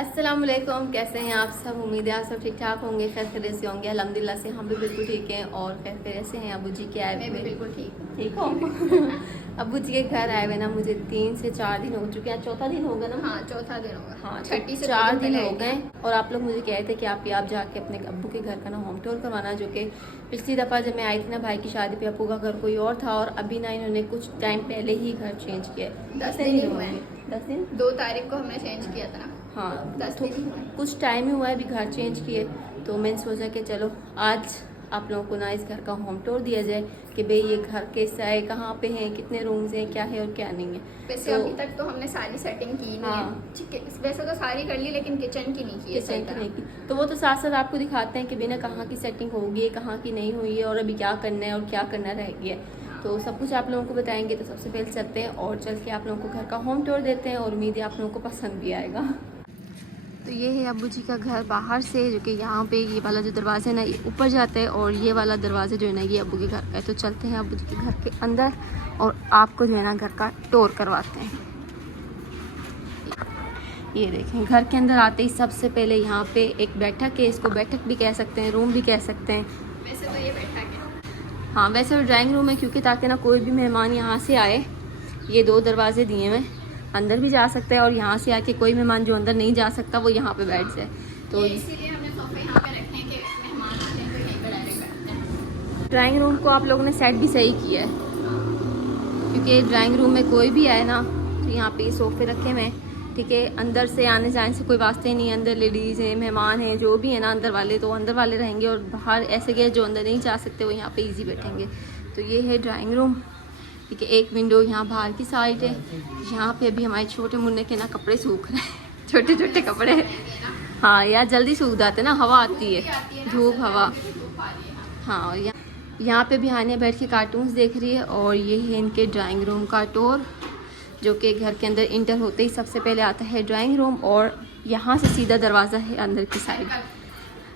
अस्सलाम वालेकुम, कैसे हैं आप सब। उम्मीद है आप सब ठीक ठाक होंगे, खैर खैरियत से होंगे। अल्हम्दुलिल्लाह से हम भी बिल्कुल ठीक हैं और खैर खैरियत से हैं। अबू जी के आए मैं भी बिल्कुल ठीक हूँ। ठीक हो अबू जी के घर आए हुए ना मुझे 3 से 4 दिन हो चुके हैं। चौथा दिन होगा ना। हाँ, चौथा दिन होगा। हाँ, छठी से 4 दिन दिन पहले हो गए। और आप लोग मुझे कहे थे कि आप जाके अपने अब्बू के घर का ना होम टूर करवाना, जो कि पिछली दफ़ा जब मैं आई थी ना भाई की शादी पे, अब्बू का घर कोई और था और अभी ना इन्होंने कुछ टाइम पहले ही घर चेंज किया। 10 दिन ही हुए हैं। 10 दिन 2 तारीख को हमने चेंज किया था ना। हाँ, 10 दिन ही हुए। कुछ टाइम ही हुआ है अभी घर चेंज किए। तो मैंने सोचा कि चलो आज आप लोगों को ना इस घर का होम टूर दिया जाए कि भाई ये घर कैसा है, कहाँ पे है, कितने रूम्स हैं, क्या है और क्या नहीं है। वैसे अभी तक तो हमने सारी सेटिंग की नहीं है। वैसे तो सारी कर ली, लेकिन किचन की नहीं की है। किचन की नहीं की, तो वो तो साथ साथ आपको दिखाते हैं कि बिना कहाँ की सेटिंग होगी, कहाँ की नहीं हुई है और अभी क्या करना है और क्या करना रह गया है। तो सब कुछ आप लोगों को बताएंगे। तो सबसे पहले चलते हैं और चल के आप लोगों को घर का होम टूर देते हैं और उम्मीद है आप लोगों को पसंद भी आएगा। तो ये है अब्बू जी का घर बाहर से, जो कि यहाँ पे ये वाला जो दरवाज़ा है ना ये ऊपर जाता है और ये वाला दरवाज़ा जो है ना ये अब्बू के घर का है। तो चलते हैं अब्बू जी के घर के अंदर और आपको जो है ना घर का टूर करवाते हैं। ये देखें, घर के अंदर आते ही सबसे पहले यहाँ पे एक बैठक है, इसको बैठक भी कह सकते हैं, रूम भी कह सकते हैं। वैसे तो ये बैठक है। हाँ, वैसे तो ड्राइंग रूम है, क्योंकि ताकि ना कोई भी मेहमान यहाँ से आए, ये 2 दरवाजे दिए हुए, अंदर भी जा सकता है और यहाँ से आके कोई मेहमान जो अंदर नहीं जा सकता वो यहाँ पे बैठ जाए। तो इसीलिए हमने सोफे यहाँ पे रखे हैं कि मेहमान आते हैं तो यहीं पे डायरेक्ट बैठते हैं। ड्राइंग रूम को आप लोगों ने सेट भी सही किया है, क्योंकि ड्राइंग रूम में कोई भी आए ना तो यहाँ पे सोफे रखे हुए हैं। ठीक है, अंदर से आने जाने से कोई वास्ते ही नहीं है। अंदर लेडीज़ हैं, मेहमान हैं, जो भी है ना अंदर वाले, तो अंदर वाले रहेंगे और बाहर ऐसे गए जो अंदर नहीं जा सकते वो यहाँ पे इजी बैठेंगे। तो ये है ड्राइंग रूम। ठीक है, एक विंडो यहाँ बाहर की साइड है। यहाँ पे अभी हमारे छोटे मुन्ने के ना कपड़े सूख रहे हैं छोटे छोटे कपड़े। हाँ यार, जल्दी सूख जाते ना, हवा आती है, धूप हवा। हाँ, और यहाँ पे भी हानिया बैठ के कार्टून्स देख रही है। और ये है इनके ड्राइंग रूम का टूर, जो कि घर के अंदर इंटर होते ही सबसे पहले आता है ड्राइंग रूम और यहाँ से सीधा दरवाज़ा है अंदर की साइड।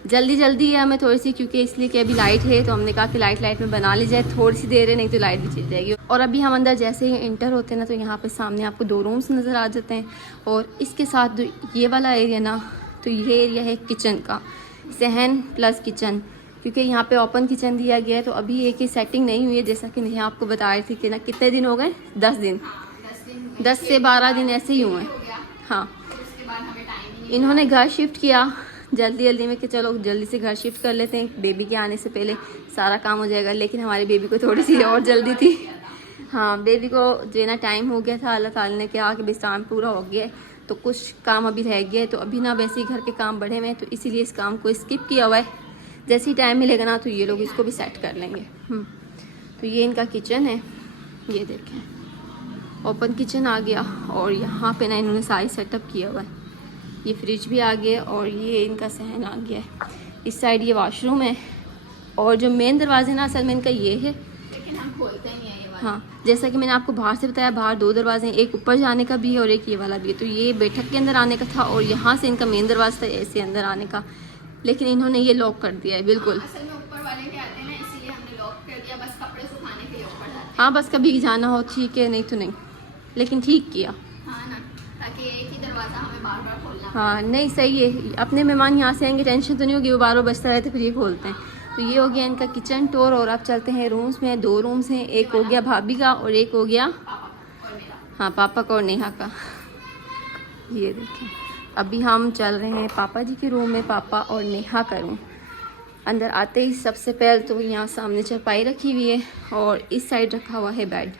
जल्दी जल्दी है हमें थोड़ी सी, क्योंकि इसलिए कि अभी लाइट है तो हमने कहा कि लाइट में बना ली जाए, थोड़ी सी देर है, नहीं तो लाइट भी चली जाएगी। और अभी हम अंदर जैसे ही इंटर होते हैं ना तो यहाँ पे सामने आपको 2 रूम्स नज़र आ जाते हैं और इसके साथ ये वाला एरिया ना, तो ये एरिया है किचन का, सहन प्लस किचन, क्योंकि यहाँ पे ओपन किचन दिया गया है। तो अभी एक ही सेटिंग नहीं हुई है, जैसा कि नहीं आपको बता रही थी कि ना कितने दिन हो गए, 10 दिन, 10 से 12 दिन ऐसे ही हुए हैं। हाँ, इन्होंने घर शिफ्ट किया जल्दी जल्दी में कि चलो जल्दी से घर शिफ्ट कर लेते हैं, बेबी के आने से पहले सारा काम हो जाएगा। लेकिन हमारी बेबी को थोड़ी सी और जल्दी थी। हाँ, बेबी को जो है ना टाइम हो गया था, अल्लाह ताला ने कहा कि बस टाइम पूरा हो गया है, तो कुछ काम अभी रह गया है। तो अभी ना वैसे ही घर के काम बढ़े हुए हैं, तो इसीलिए इस काम को स्किप किया हुआ है। जैसे ही टाइम मिलेगा ना तो ये लोग इसको भी सेट कर लेंगे। तो ये इनका किचन है, ये देखें ओपन किचन आ गया और यहाँ पे ना इन्होंने सारी सेटअप किया हुआ है। ये फ्रिज भी आ गया और ये इनका सहन आ गया है। इस साइड ये वॉशरूम है और जो मेन दरवाजे ना असल में इनका ये है, लेकिन हम खोलते नहीं है ये वाला। हाँ, जैसा कि मैंने आपको बाहर से बताया, बाहर 2 दरवाजे हैं, एक ऊपर जाने का भी है और एक ये वाला भी है। तो ये बैठक के अंदर आने का था और यहाँ से इनका मेन दरवाजा था ऐसे अंदर आने का, लेकिन इन्होंने ये लॉक कर दिया है बिल्कुल। असल में ऊपर वाले के आते हैं ना, इसीलिए हमने लॉक कर दिया, बस कपड़े सुखाने के लिए ऊपर जाते हैं। हाँ, बस कभी जाना हो ठीक है, नहीं तो नहीं, लेकिन ठीक किया। हाँ ना, ताकि एक ही दरवाजा हमें बार बार खोलना। हाँ, नहीं सही है, अपने मेहमान यहाँ से आएंगे टेंशन तो नहीं होगी, वो बार बार बचता रहता फिर ये खोलते हैं। तो ये हो गया इनका किचन टूर और अब चलते हैं रूम्स में। 2 रूम्स हैं, एक हो गया भाभी का और एक हो गया हाँ पापा का और नेहा का। ये देखें, अभी हम चल रहे हैं पापा जी के रूम में, पापा और नेहा का रूम। अंदर आते ही सबसे पहले तो यहाँ सामने चारपाई रखी हुई है और इस साइड रखा हुआ है बेड,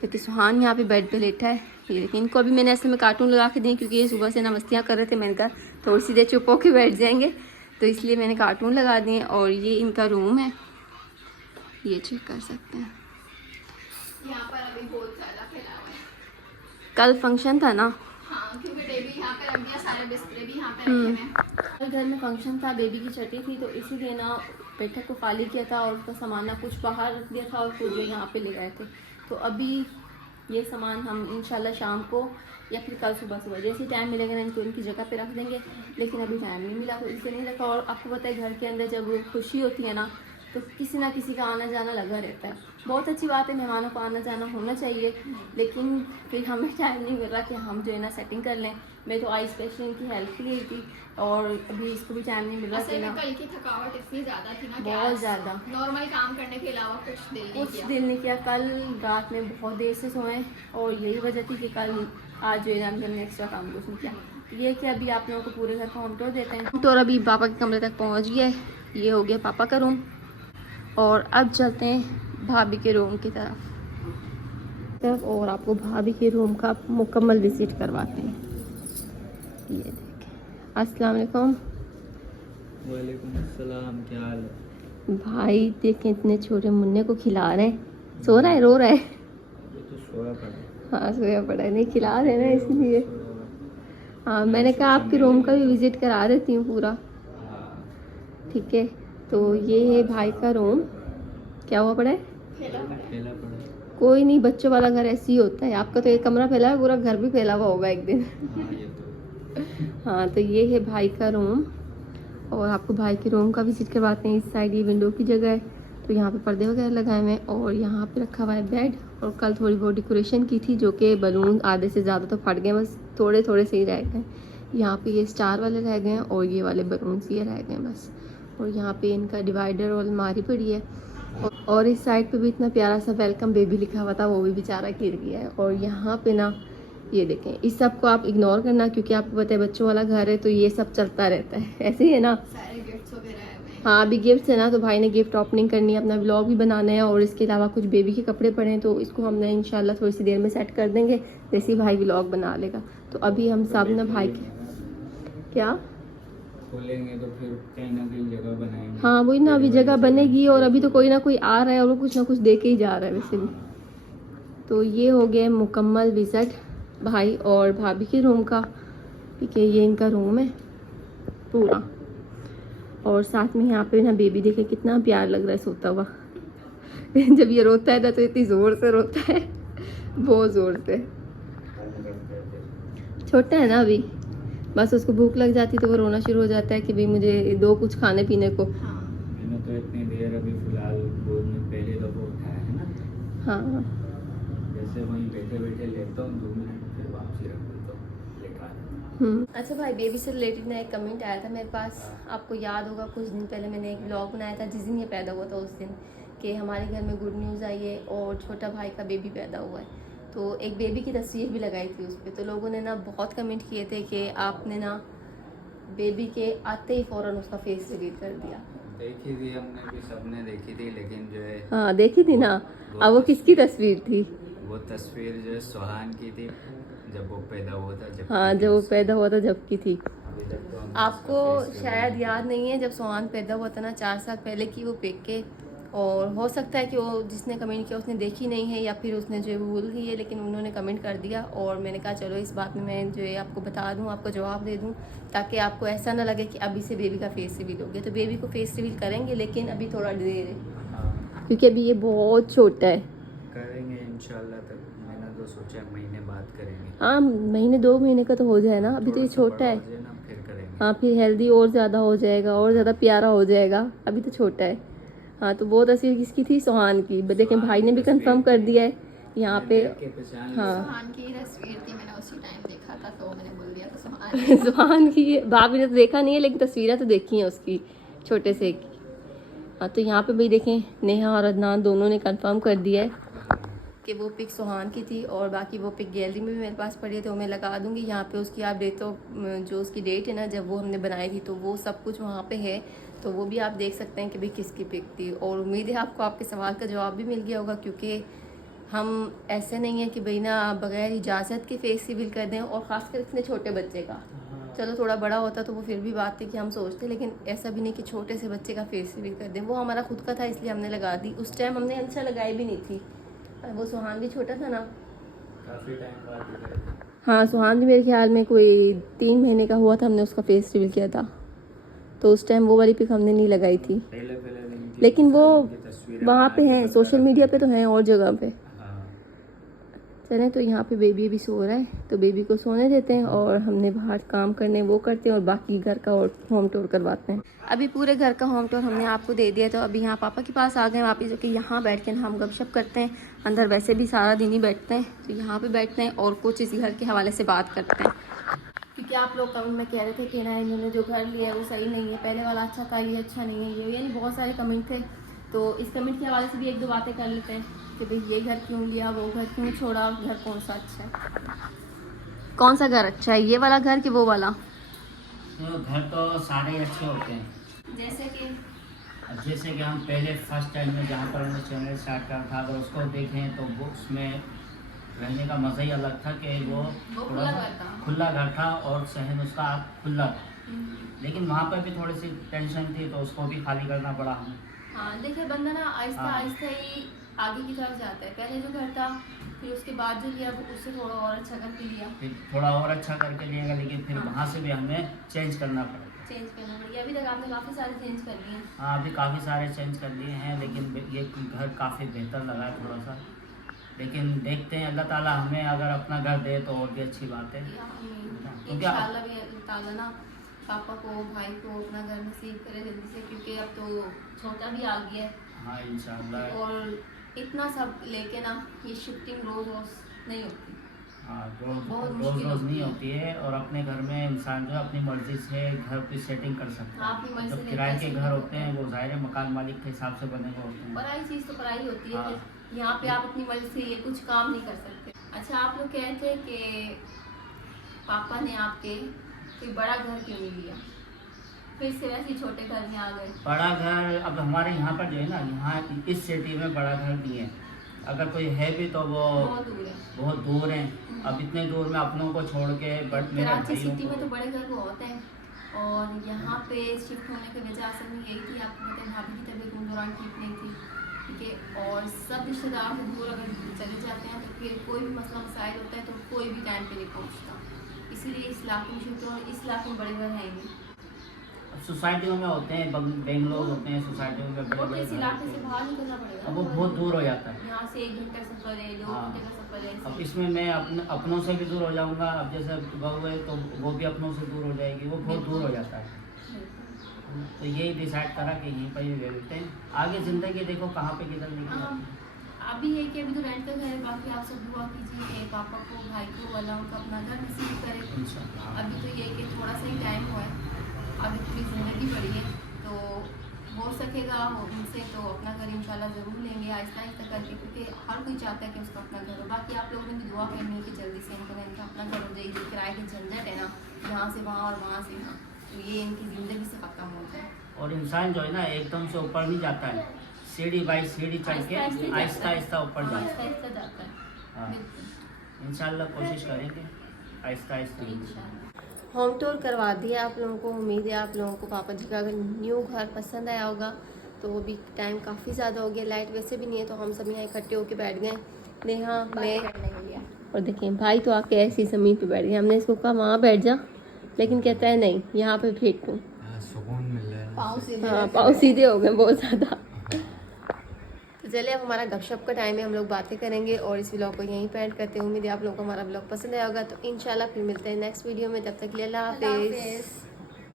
क्योंकि सुहान यहाँ पे बेड पे लेटा है। ये देखिए, इनको अभी मैंने ऐसे में कार्टून लगा के दिए, क्योंकि ये सुबह से ना मस्तियाँ कर रहे थे। मैंने कहा थोड़ी सी देर चुप होके बैठ जाएंगे, तो इसलिए मैंने कार्टून लगा दिए। और ये इनका रूम है, ये चेक कर सकते हैं। यहाँ पर अभी बहुत ज़्यादा फैला हुआ है। कल फंक्शन था ना, हाँ, क्योंकि बेबी यहाँ पे रख दिया, सारे बिस्तरे भी यहाँ पे रखे हुए हैं। कल घर में फंक्शन था, बेबी की छठी थी, तो इसीलिए ना बैठक को खाली किया था और उसका सामान ना कुछ बाहर रख दिया था और कुछ जो यहाँ पे ले गए थे। तो अभी ये सामान हम इंशाल्लाह शाम को या फिर कल सुबह जैसे टाइम मिलेगा ना इनको इनकी जगह पे रख देंगे, लेकिन अभी टाइम नहीं मिला तो इसलिए नहीं रखा। और आपको पता है घर के अंदर जब खुशी होती है ना तो किसी ना किसी का आना जाना लगा रहता है। बहुत अच्छी बात है, मेहमानों को आना जाना होना चाहिए, लेकिन फिर हमें टाइम नहीं मिल रहा कि हम जो है ना सेटिंग कर लें मैं तो आई स्पेशल इनकी हेल्प के लिए थी और अभी इसको भी टाइम नहीं मिल रहा असल था में ना, कल की थकावट इतनी ज़्यादा थी ना कि बहुत आज ज़्यादा। नॉर्मल काम करने के अलावा कुछ दिल नहीं किया। कल रात में बहुत देर से सोए और यही वजह थी कि कल आज जो है ना हमने एक्स्ट्रा काम कुछ नहीं किया। ये कि अभी आप लोगों को पूरे घर का होम टूर देते हैं। तो अभी पापा के कमरे तक पहुंच गया है, ये हो गया पापा का रूम और अब चलते हैं भाभी के रूम की तरफ और आपको भाभी के रूम का मुकम्मल विजिट करवाते हैं। ये देखें। अस्सलाम वालेकुम। वालेकुम अस्सलाम, क्या हाल है? भाई देखें इतने छोटे मुन्ने को खिला रहे हैं, सो रहा है रो रहा है? ये तो सोया पड़ा है। हाँ सोया पड़ा है, नहीं खिला रहे ना इसलिए। हाँ मैंने कहा आपके रूम का भी विजिट करा देती हूँ पूरा, ठीक है। तो ये है भाई का रूम, क्या हुआ पड़ा है? फैला पड़ा है। कोई नहीं, बच्चों वाला घर ऐसे ही होता है। आपका तो एक कमरा फैला है, पूरा घर भी फैला हुआ होगा एक दिन। हाँ ये तो हाँ तो ये है भाई का रूम और आपको भाई के रूम का विजिट करवाते हैं। इस साइड ये विंडो की जगह है तो यहाँ पे पर्दे वगैरह लगाए हुए हैं और यहाँ पे रखा हुआ है बेड। और कल थोड़ी बहुत डेकोरेशन की थी जो कि बलून आधे से ज़्यादा तो फट गए, बस थोड़े थोड़े से ही रह गए। यहाँ पे ये स्टार वाले रह गए हैं और ये वाले बलून्स ये रह गए बस। और यहाँ पे इनका डिवाइडर और अलमारी पड़ी है और इस साइड पे भी इतना प्यारा सा वेलकम बेबी लिखा हुआ था, वो भी बेचारा गिर गया है। और यहाँ पे ना ये देखें, इस सब को आप इग्नोर करना क्योंकि आपको पता है बच्चों वाला घर है तो ये सब चलता रहता है, ऐसे ही है ना। सारे गिफ्ट्स वगैरह है में। हाँ अभी गिफ्ट है ना, तो भाई ने गिफ्ट ओपनिंग करनी है, अपना व्लॉग भी बनाना है और इसके अलावा कुछ बेबी के कपड़े पड़े हैं तो इसको हमने इंशाल्लाह थोड़ी सी देर में सेट कर देंगे जैसे ही भाई व्लॉग बना लेगा। तो अभी हम सब ना भाई के क्या खोलेंगे तो फिर कहीं ना कहीं जगह बनाएंगे। हाँ वही ना, अभी जगह बनेगी और अभी तो कोई ना कोई आ रहा है और वो कुछ ना कुछ दे के ही जा रहा है वैसे भी। तो ये हो गया मुकम्मल विजिट भाई और भाभी के रूम का, ठीक है। ये इनका रूम है पूरा और साथ में यहाँ पे ना बेबी देखे कितना प्यार लग रहा है सोता हुआ। जब ये रोता है ना तो इतनी ज़ोर से रोता है, बहुत ज़ोर से। छोटा है ना अभी, बस उसको भूख लग जाती तो वो रोना शुरू हो जाता है कि भाई मुझे दो कुछ खाने पीने को। हाँ मैंने तो इतनी देर अभी फिलहाल गोद में पहले दफा उठाया है ना, हाँ जैसे वहीं बैठे बैठे लेता हूँ 2 मिनट फिर वापसी रख देता हूँ लेटा। अच्छा भाई बेबी से रिलेटेड ना एक कमेंट आया था मेरे पास, आपको याद होगा कुछ दिन पहले मैंने एक व्लॉग बनाया था जिस दिन ये पैदा हुआ था उस दिन, कि हमारे घर में गुड न्यूज़ आई है और छोटा भाई का बेबी पैदा हुआ है। तो एक बेबी की तस्वीर भी लगाई थी उस पर, तो लोगों ने ना बहुत कमेंट किए थे कि आपने ना बेबी के आते ही फ़ौरन उसका फेस रिवील कर दिया। देखी थी हमने भी, सबने देखी थी, लेकिन जो है हाँ देखी थी ना। अब वो किसकी तस्वीर थी? वो तस्वीर जो है सुहान की थी जब वो पैदा हुआ था। जब हाँ जब वो पैदा हुआ था जब की थी। अभी तक तो हमने आपको उसका face शायद reveal याद नहीं है, जब सोहान पैदा हुआ था ना 4 साल पहले की वो पिक के, और हो सकता है कि वो जिसने कमेंट किया उसने देखी नहीं है या फिर उसने जो है वो भूल गई है, लेकिन उन्होंने कमेंट कर दिया और मैंने कहा चलो इस बात में मैं जो है आपको बता दूं, आपको जवाब दे दूं, ताकि आपको ऐसा ना लगे कि अभी से बेबी का फेस रिवील हो गया। तो बेबी को फेस रिवील करेंगे लेकिन अभी थोड़ा देर है हाँ क्योंकि अभी ये बहुत छोटा है। करेंगे इंशाल्लाह। तक मैंने तो सोचा महीने बाद करेंगे। हाँ महीने 2 महीने का तो हो जाए ना, अभी तो ये थोड़ा सा छोटा बड़ा है। हो जाए ना फिर करेंगे। हाँ फिर हेल्दी और ज़्यादा हो जाएगा और ज़्यादा प्यारा हो जाएगा, अभी तो छोटा है। हाँ तो वो तस्वीर किसकी थी? सोहान की। देखें भाई ने भी कंफर्म कर दिया है यहाँ पे। हाँ सुहान की तस्वीर थी, मैंने उसी टाइम देखा था तो मैंने बोल दिया था सुहान। सुहान की भाभी ने तो देखा नहीं है लेकिन तस्वीरें तो देखी हैं उसकी छोटे से की। हाँ तो यहाँ पे भी देखें नेहा और अदनान दोनों ने कंफर्म कर दिया है कि वो पिक सुहान की थी और बाकी वो पिक गैलरी में भी मेरे पास पड़ी है तो मैं लगा दूंगी यहाँ पे। उसकी आप डेट तो जो उसकी डेट है ना जब वो हमने बनाई थी तो वो सब कुछ वहाँ पे है, तो वो भी आप देख सकते हैं कि भाई किसकी पिक थी। और उम्मीद है आपको आपके सवाल का जवाब भी मिल गया होगा क्योंकि हम ऐसे नहीं है कि भाई ना बगैर इजाज़त के फेस रिवील कर दें, और ख़ासकर इतने छोटे बच्चे का। चलो थोड़ा बड़ा होता तो वो फिर भी बात थी कि हम सोचते, लेकिन ऐसा भी नहीं कि छोटे से बच्चे का फेस रिवील कर दें। वो हमारा खुद का था इसलिए हमने लगा दी। उस टाइम हमने अच्छा लगाई भी नहीं थी, वो सुहान भी छोटा था ना। काफी टाइम बाद। हाँ सुहान भी मेरे ख्याल में कोई 3 महीने का हुआ था हमने उसका फेस रिवील किया था, तो उस टाइम वो वाली पिक हमने नहीं लगाई थी। पहले दिन की लेकिन वो तस्वीरें वहाँ पे बना हैं, के सोशल मीडिया पे तो हैं और जगह पे। हाँ। चलें तो यहाँ पे बेबी भी सो रहा है तो बेबी को सोने देते हैं और हमने बाहर काम करने वो करते हैं और बाकी घर का और होम टूर करवाते हैं। अभी पूरे घर का होम टूर हमने आपको दे दिया, तो अभी यहाँ पापा के पास आ गए वापस, जो कि यहाँ बैठ के हम गपशप करते हैं। अंदर वैसे भी सारा दिन ही बैठते हैं तो यहाँ पे बैठते हैं और कुछ इसी घर के हवाले से बात करते हैं। क्योंकि आप लोग कमेंट में कह रहे थे कि ना इन्होंने जो घर लिया है वो सही नहीं है, पहले वाला अच्छा था, ये अच्छा नहीं है, ये यानी बहुत सारे कमेंट थे। तो इस कमेंट के हवाले से भी एक दो बातें कर लेते हैं कि भाई ये घर क्यों लिया, वो घर क्यों छोड़ा, घर कौन सा अच्छा है। कौन सा घर अच्छा है, ये वाला घर कि वो वाला? तो घर तो सारे अच्छे होते हैं। जैसे कि हम पहले फर्स्ट टाइम में जहाँ पर हमने चैनल स्टार्ट करा था, अगर उसको देखें तो वो उसमें रहने का मज़ा ही अलग था कि वो थोड़ा सा खुला घर था और सहन उसका खुला था। लेकिन वहाँ पर भी थोड़ी सी टेंशन थी तो उसको भी खाली करना पड़ा हमें। हाँ देखिए, बंदा ना आहिस्ता हाँ। आहिस्ता ही आगे की तरफ जाता है। पहले जो घर था, फिर उसके बाद जो लिया वो उससे थोड़ा और अच्छा करके लिया, फिर थोड़ा और अच्छा करके लिएगा, लेकिन फिर हाँ। वहाँ से भी हमें चेंज करना पड़ेगा। चेंज करना पड़ेगा। अभी तक आपने काफ़ी सारे चेंज कर लिए हैं। हाँ, अभी काफ़ी सारे चेंज कर लिए हैं, लेकिन ये घर काफ़ी बेहतर लगा है थोड़ा सा। लेकिन देखते हैं, अल्लाह ताला हमें अगर अपना घर दे तो और भी अच्छी बात है। क्योंकि इंशाल्लाह भी अल्लाह ताला ना पापा को, भाई को अपना घर नसीब करे जल्दी से, क्योंकि अब तो छोटा भी आ गया है हाँ इंशाल्लाह। और इतना सब लेके ना ये शिफ्टिंग रोज रोज नहीं होती। हाँ, रोज बहुत रोज मुश्किल रोज नहीं होती है। होती है। और अपने घर में इंसान जो है अपनी मर्जी से घर की सेटिंग कर सकता हाँ, अपनी मर्जी है। से जब किराए के setting घर कर होते हैं वो ज़ाहिर है मकान मालिक के हिसाब से बने हुए होते हैं। पराई चीज़ तो पराई होती है। हाँ। यहाँ पे आप अपनी मर्जी से ये कुछ काम नहीं कर सकते। अच्छा, आप लोग कहते हैं कि पापा ने आपके कोई बड़ा घर क्यों नहीं लिया, फिर से वैसे ही छोटे घर में आ गए? बड़ा घर अब हमारे यहाँ पर जो है ना, यहाँ इस सिटी में बड़ा घर नहीं है। अगर कोई है भी तो वो बहुत दूर है। बहुत दूर है। अब इतने दूर में अपनों को छोड़ के बट मेरे कराची भाइयों सिटी में तो को बड़े घर बहुत हैं, और यहाँ पे शिफ्ट होने की वजह असल में यही थी, आपको पता है भाभी की तबीयत उन दौरान ठीक नहीं थी, ठीक है, और सब रिश्तेदार से दूर अगर चले जाते हैं तो फिर कोई भी मसला मसाइल होता है तो कोई भी टाइम पे नहीं पहुँचता। इसीलिए इस इलाके में शिफ्ट हो, इस इलाके में बड़े घर हैं नहीं। सोसाइटियों में होते हैं, बेंगलोर होते हैं सोसाइटियों में बड़े वो तो बड़े इस घर इलाके होते से हैं। बाहर निकलना पड़ेगा। अब वो बहुत दूर हो जाता है। यहाँ से 1 घंटे का सफर है, 2 हाँ। घंटे का सफर है। अब इसमें मैं अपनों से भी दूर हो जाऊंगा। अब जैसे बहू है तो वो भी अपनों से दूर हो जाएगी, वो बहुत दूर हो जाता है। तो यही डिसाइड करा कि यहीं पर ही रह लेते हैं। आगे ज़िंदगी देखो कहाँ पे किधर निकल हाँ, जाती है। अभी ये कि अभी तो रेंट का घर है, बाकी आप सब दुआ कीजिए कि पापा को, भाई को अल्लाह उनका अपना घर नसीब करे। इंशाल्लाह। अभी तो ये कि थोड़ा सा ही टाइम हुआ है, अभी पूरी ज़िंदगी पड़ी है, तो हो सकेगा हो उनसे तो अपना घर इंशाल्लाह ज़रूर लेंगे आहिस्ता आहिस्ता करके, क्योंकि हर कोई चाहता है कि उसका अपना घर हो। बाकी आप लोगों ने भी दुआ करनी है कि जल्दी से इनका अपना घर हो जाए। जो किराए के झंझट है ना, यहाँ से वहाँ और वहाँ से यहाँ, तो ये इनकी ज़िंदगी से ख़त्म हो जाए। और इंसान जो है ना एकदम से ऊपर नहीं जाता है, सीढ़ी बाई सीढ़ी चढ़ के आहिस्ता आहिस्ता ऊपर जाता आहिस्ता है। आहिस्ता जाता है। हाँ, बिल्कुल। इंशाल्लाह कोशिश करेंगे आहिस्ता आहिस्ता। होम टूर करवा दिया आप लोगों को। उम्मीद है आप लोगों को पापा जी का अगर न्यू घर पसंद आया होगा। तो अभी टाइम काफ़ी ज़्यादा हो गया, लाइट वैसे भी नहीं है, तो हम सब यहाँ इकट्ठे होके बैठ गए, नेहा, मैं और देखें भाई तो आके ऐसी ज़मीन पे बैठ गए। हमने इसको कहा वहाँ बैठ जा, लेकिन कहता है नहीं यहाँ पे फेंक दूँ। सुकून मिल रहा है। हाँ, पाँव सीधे हो गए बहुत ज़्यादा। तो चलिए, अब हमारा गपशप का टाइम है, हम लोग बातें करेंगे और इस व्लॉग को यहीं पे एंड करते हैं। उम्मीद है आप लोगों को हमारा व्लॉग पसंद आया होगा। तो इंशाल्लाह फिर मिलते हैं नेक्स्ट वीडियो में, तब तक के लिए अल्लाह हाफिज़।